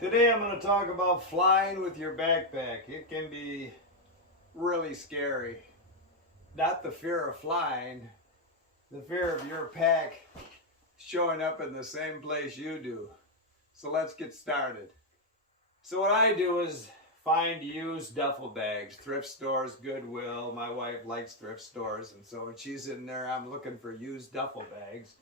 Today I'm going to talk about flying with your backpack. It can be really scary. Not the fear of flying, the fear of your pack showing up in the same place you do. So let's get started. So what I do is find used duffel bags, thrift stores, Goodwill. My wife likes thrift stores, and so when she's in there, I'm looking for used duffel bags.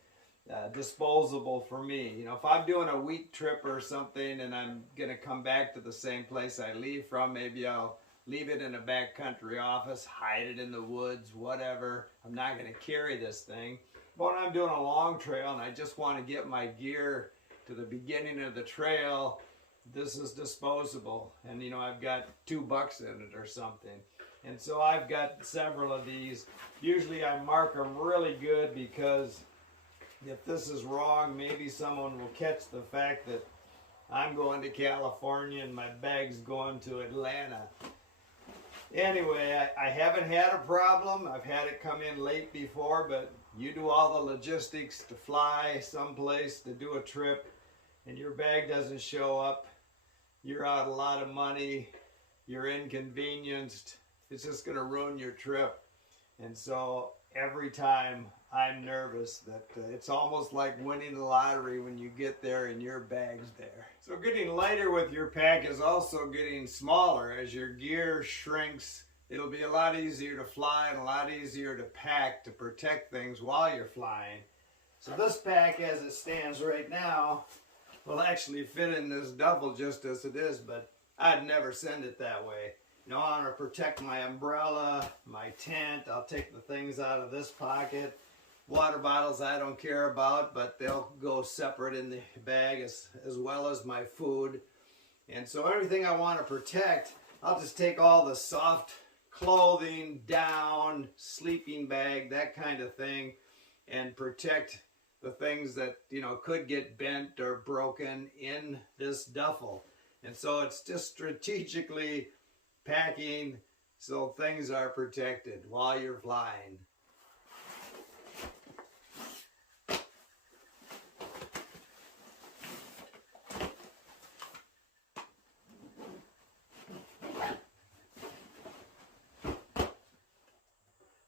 Disposable for me. You know, if I'm doing a week trip or something and I'm going to come back to the same place I leave from, maybe I'll leave it in a backcountry office, hide it in the woods, whatever. I'm not going to carry this thing. But when I'm doing a long trail and I just want to get my gear to the beginning of the trail, this is disposable. And you know, I've got $2 in it or something. And so I've got several of these. Usually I mark them really good because if this is wrong, maybe someone will catch the fact that I'm going to California and my bag's going to Atlanta. Anyway, I haven't had a problem. I've had it come in late before, but you do all the logistics to fly someplace, to do a trip, and your bag doesn't show up. You're out a lot of money. You're inconvenienced. It's just going to ruin your trip. And so every time I'm nervous that it's almost like winning the lottery when you get there and your bag's there. So getting lighter with your pack is also getting smaller. As your gear shrinks, it'll be a lot easier to fly and a lot easier to pack to protect things while you're flying. So this pack as it stands right now will actually fit in this duffel just as it is, but I'd never send it that way. You know, I want to protect my umbrella, my tent. I'll take the things out of this pocket. Water bottles I don't care about, but they'll go separate in the bag as well as my food. And so everything I want to protect, I'll just take all the soft clothing, down, sleeping bag, that kind of thing, and protect the things that, you know, could get bent or broken in this duffel. And so it's just strategically packing so things are protected while you're flying.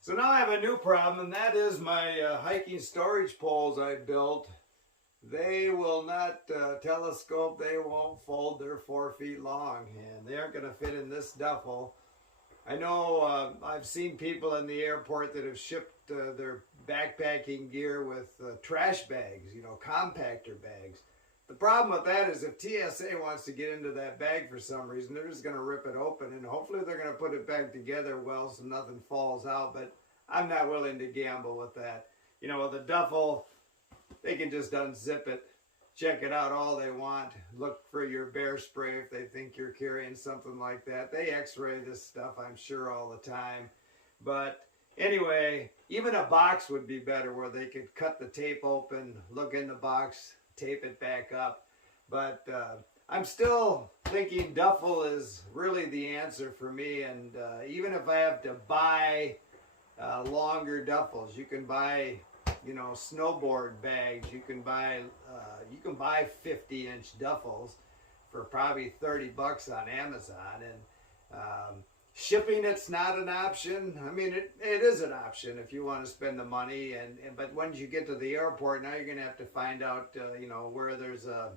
So now I have a new problem, and that is my hiking storage poles I built. They will not telescope, they won't fold, they're 4 feet long, and they aren't going to fit in this duffel. I know I've seen people in the airport that have shipped their backpacking gear with trash bags, you know, compactor bags. The problem with that is if TSA wants to get into that bag for some reason, they're just going to rip it open, and hopefully they're going to put it back together well so nothing falls out, but I'm not willing to gamble with that. You know, with a duffel, they can just unzip it, check it out all they want, look for your bear spray if they think you're carrying something like that. They x-ray this stuff, I'm sure, all the time. But anyway, even a box would be better where they could cut the tape open, look in the box, tape it back up. But I'm still thinking duffel is really the answer for me. And even if I have to buy longer duffels, you can buy, you know, snowboard bags. You can buy 50-inch duffels for probably $30 on Amazon, and shipping it's not an option. I mean, it is an option if you want to spend the money, but once you get to the airport, now you're going to have to find out, you know, where there's a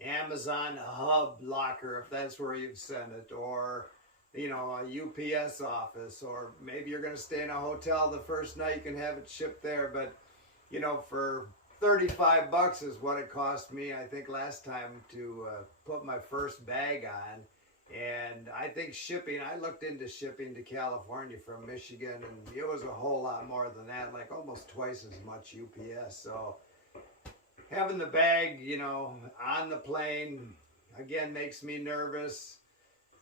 Amazon hub locker if that's where you've sent it, or you know, a UPS office, or maybe you're going to stay in a hotel the first night, you can have it shipped there. But you know, for $35 is what it cost me, I think, last time to put my first bag on. And I think shipping, I looked into shipping to California from Michigan, and it was a whole lot more than that, like almost twice as much UPS. So having the bag, you know, on the plane, again, makes me nervous.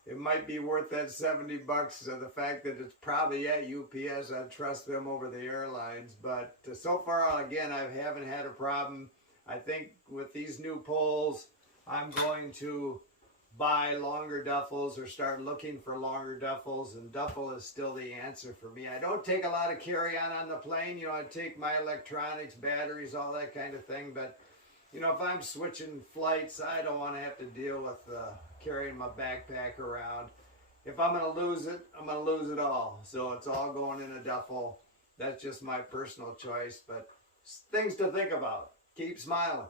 It might be worth that $70 of the fact that it's probably at UPS. I trust them over the airlines. But so far, again, I haven't had a problem. I think with these new poles, I'm going to buy longer duffels or start looking for longer duffels, and duffel is still the answer for me. I don't take a lot of carry-on the plane. You know, I take my electronics, batteries, all that kind of thing, but You know, if I'm switching flights, I don't want to have to deal with carrying my backpack around. If I'm going to lose it, I'm going to lose it all. So it's all going in a duffel. That's just my personal choice, but things to think about. Keep smiling.